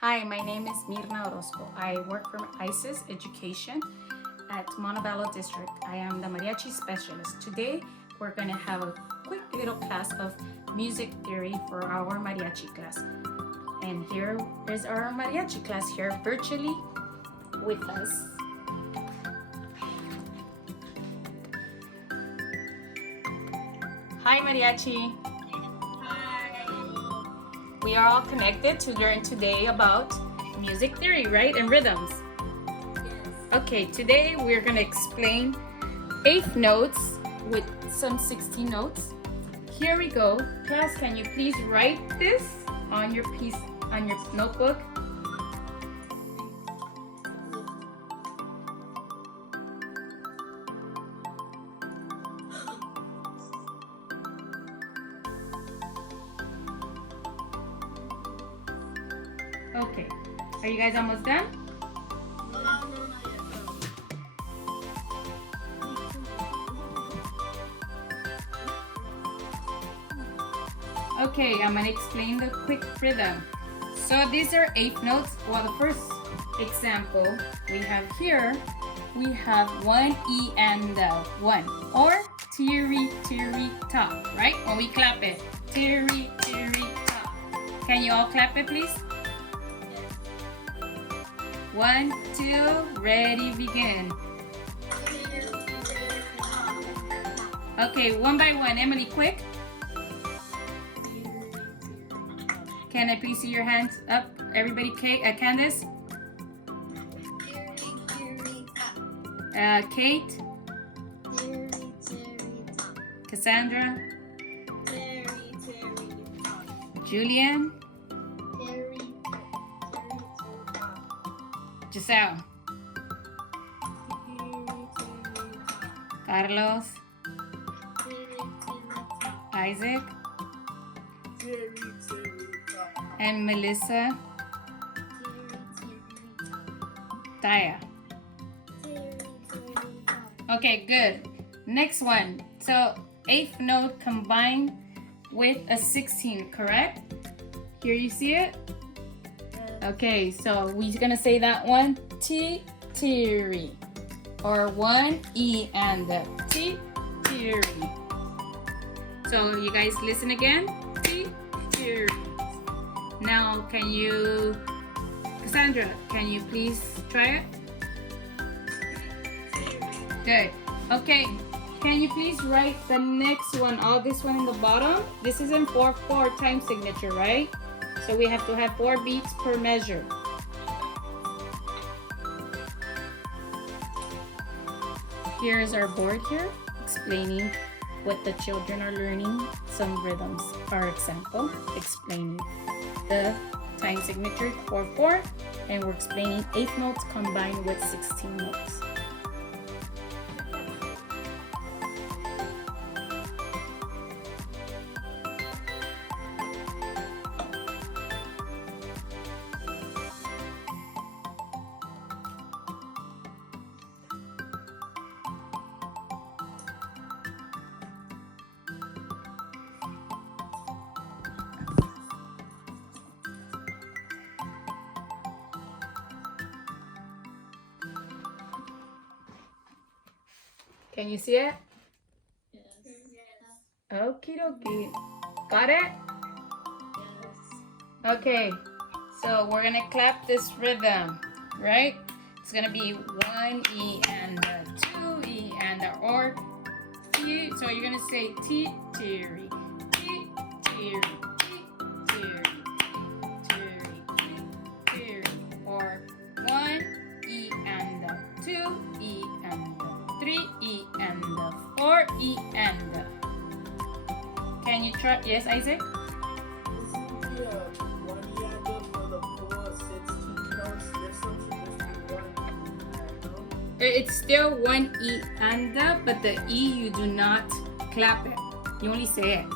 Hi, my name is Mirna Orozco. I work for ISIS Education at Montebello District. I am the mariachi specialist. Today, we're going to have a quick little class of music theory for our mariachi class. And here is our mariachi class here virtually with us. Hi, mariachi. We are all connected to learn today about music theory, right? And rhythms. Yes. Okay, today we're going to explain eighth notes with some 16 notes. Here we go. Class, can you please write this on your notebook? Okay. Are you guys almost done? Okay, I'm gonna explain the quick rhythm. So these are eighth notes. Well, the first example we have here, we have one E and one, or teary teary top, right? When we clap it, teary teary top. Can you all clap it, please? 1, 2, ready, begin. Okay, one by one. Emily, quick. Can I please see your hands up? Everybody, Candace? Kate? Cassandra? Julian? Giselle? Carlos? Isaac? And Melissa? Taya? Okay, good. Next one. So, eighth note combined with a 16, correct? Here you see it? Okay, so we're gonna say that one, teary, or one E and the teary. So you guys listen again, teary. Now, Cassandra, can you please try it? Good. Okay, can you please write the next one, this one in the bottom? This is in 4/4 time signature, right? So we have to have 4 beats per measure. Here's our board here, explaining what the children are learning, some rhythms. For example, explaining the time signature 4/4, and we're explaining eighth notes combined with 16 notes. Can you see it? Yes. Okie dokie. Got it? Yes. Okay, so we're gonna clap this rhythm, right? It's gonna be 1 E and a 2 E and a or T. So you're gonna say T teary, T teary, T teary, teary, teary, or 1 E and a 2 E and a 3 E and a 4 E and a. Can you try? Yes, Isaac? It's still 1 E and the, but the E you do not clap it. You only say it.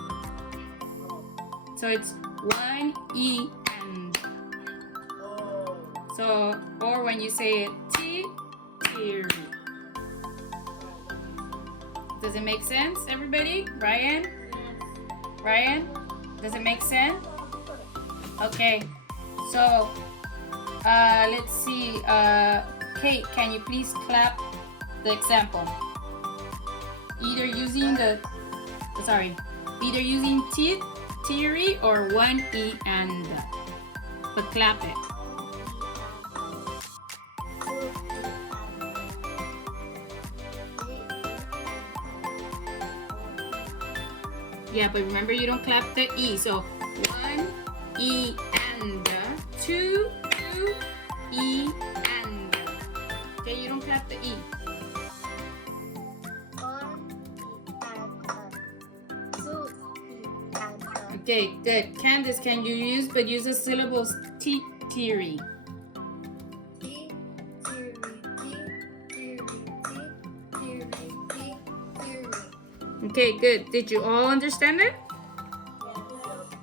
So it's 1 E and. So, or when you say it, T, teary. Does it make sense, everybody? Ryan? Ryan? Does it make sense? Okay, so Let's see. Kate, can you please clap the example? Either using either using teeth, theory, or one E and the. But clap it. Yeah, but remember you don't clap the E. So one E and the, two E and the. Okay, you don't clap the E. Okay, good. Candace, can you use the syllables T, theory? Okay, good. Did you all understand it?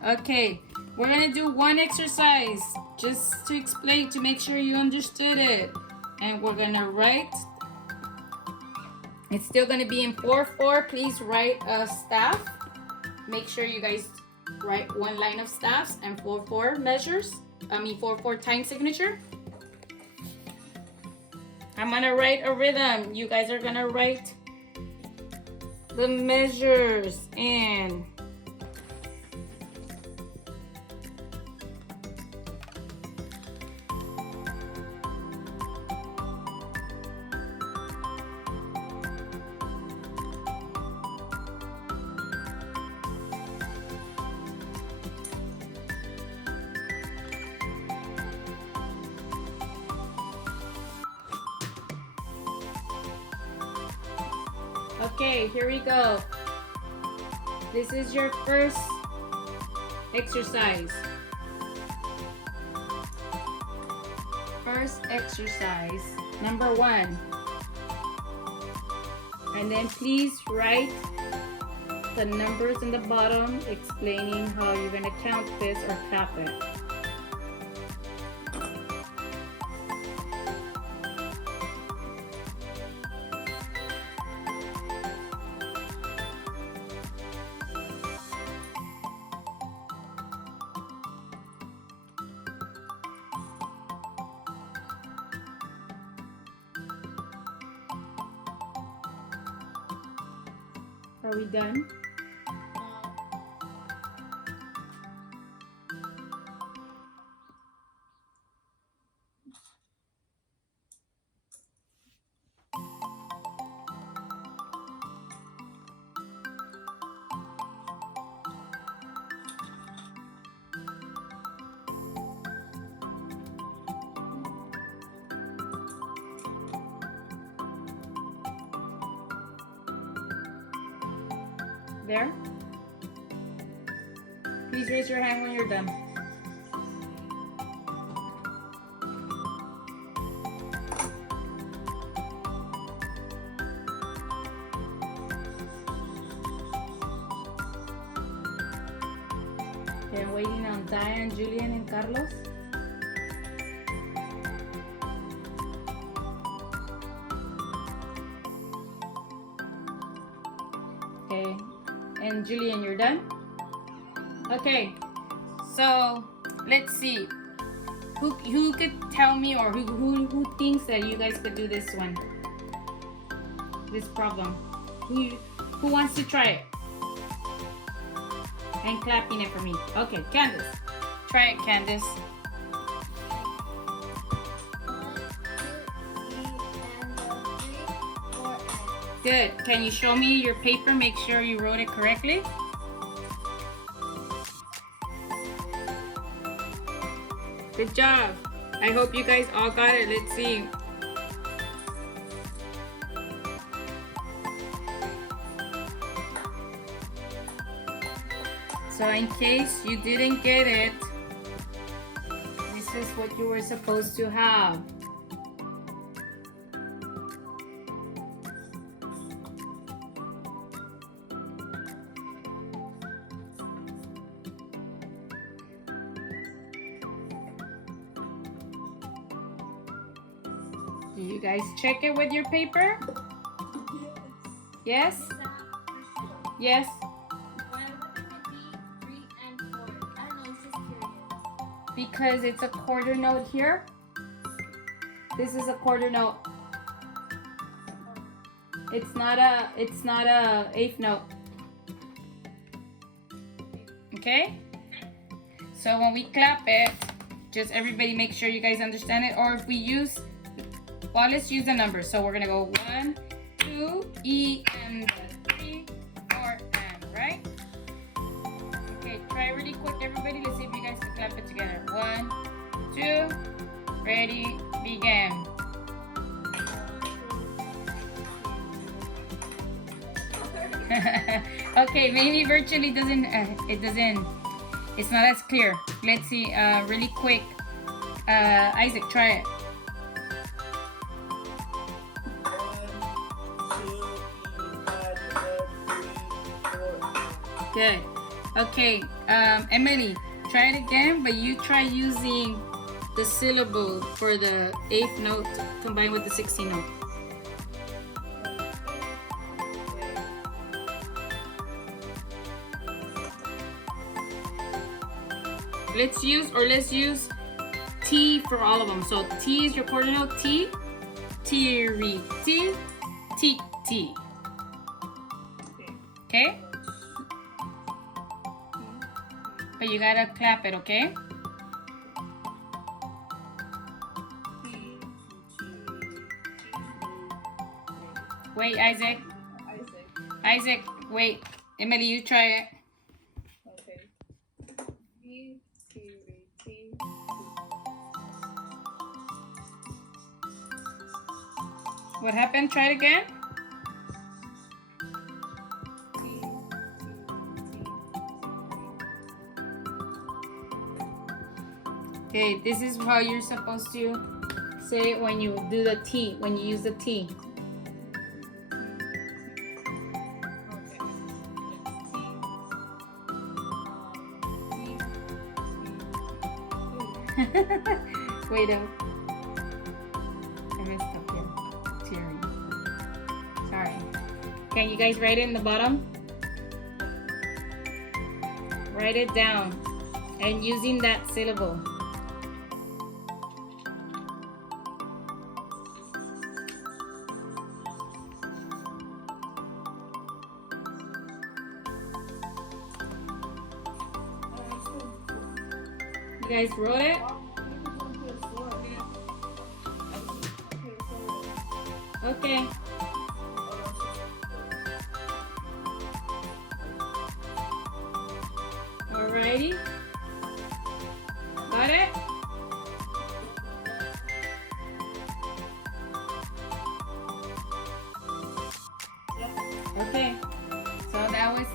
Okay, we're gonna do one exercise just to explain, to make sure you understood it. And we're gonna write, it's still gonna be in 4-4. Please write a staff. Make sure you guys write one line of staffs and 4-4 measures. 4-4 time signature. I'm gonna write a rhythm. You guys are gonna write the measures and okay, here we go. This is your first exercise. First exercise, number 1. And then please write the numbers in the bottom explaining how you're gonna count this or clap it. Are we done? There? Please raise your hand when you're done. Okay, I'm waiting on Diane, Julian, and Carlos. Okay, and Julian, you're done? Okay, so let's see. Who could tell me, or who thinks that you guys could do this one? This problem. Who wants to try it? And clapping it for me. Okay, Candace. Try it, Candace. Good. Can you show me your paper? Make sure you wrote it correctly. Good job. I hope you guys all got it. Let's see. So in case you didn't get it, this is what you were supposed to have. Do you guys check it with your paper? Yes? Yes? Because it's a quarter note here. This is a quarter note. It's not a eighth note. Okay? So when we clap it, just everybody make sure you guys understand it. Or if we use, well, let's use the numbers. So we're gonna go 1, 2, E, and 3, 4, and, right? Okay, try really quick, everybody. Let's see if you guys can clap it together. 1, 2, ready, begin. Okay, maybe virtually doesn't, it's not as clear. Let's see, really quick. Isaac, try it. 1, 2, 3, 4. Good. Okay, Emily, try it again, but you try using the syllable for the 8th note combined with the 16th note. Let's use T for all of them. So T is your quarter note. T, T, T, T, T. Okay? But you gotta clap it, okay? Wait, Isaac. Isaac, wait. Emily, you try it. Okay. What happened? Try it again. Okay, this is how you're supposed to say it when you do the T, when you use the T. Wait up. I messed up here. Tearing. Sorry. Can you guys write it in the bottom? Write it down. And using that syllable. You guys wrote it? Okay. Alrighty. Got it? Okay. So that was,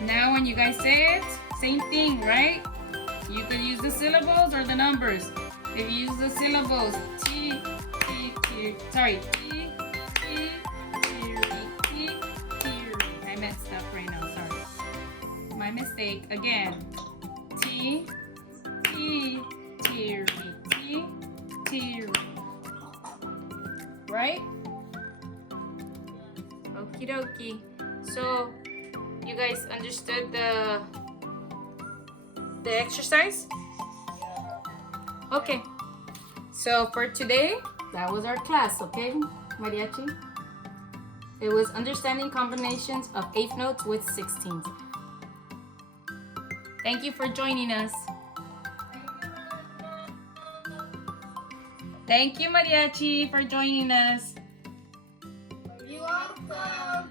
now when you guys say it, same thing, right? You could use the syllables or the numbers. If you use the syllables, T, T, T, sorry, T, T, T, T, T. I messed up right now, sorry. My mistake, again. T, T, T, T, T. Right? Okie dokie. So, you guys understood the exercise? Okay. So for today, that was our class, okay, Mariachi? It was understanding combinations of 8th notes with 16th. Thank you for joining us. Thank you, Mariachi, for joining us. You're welcome.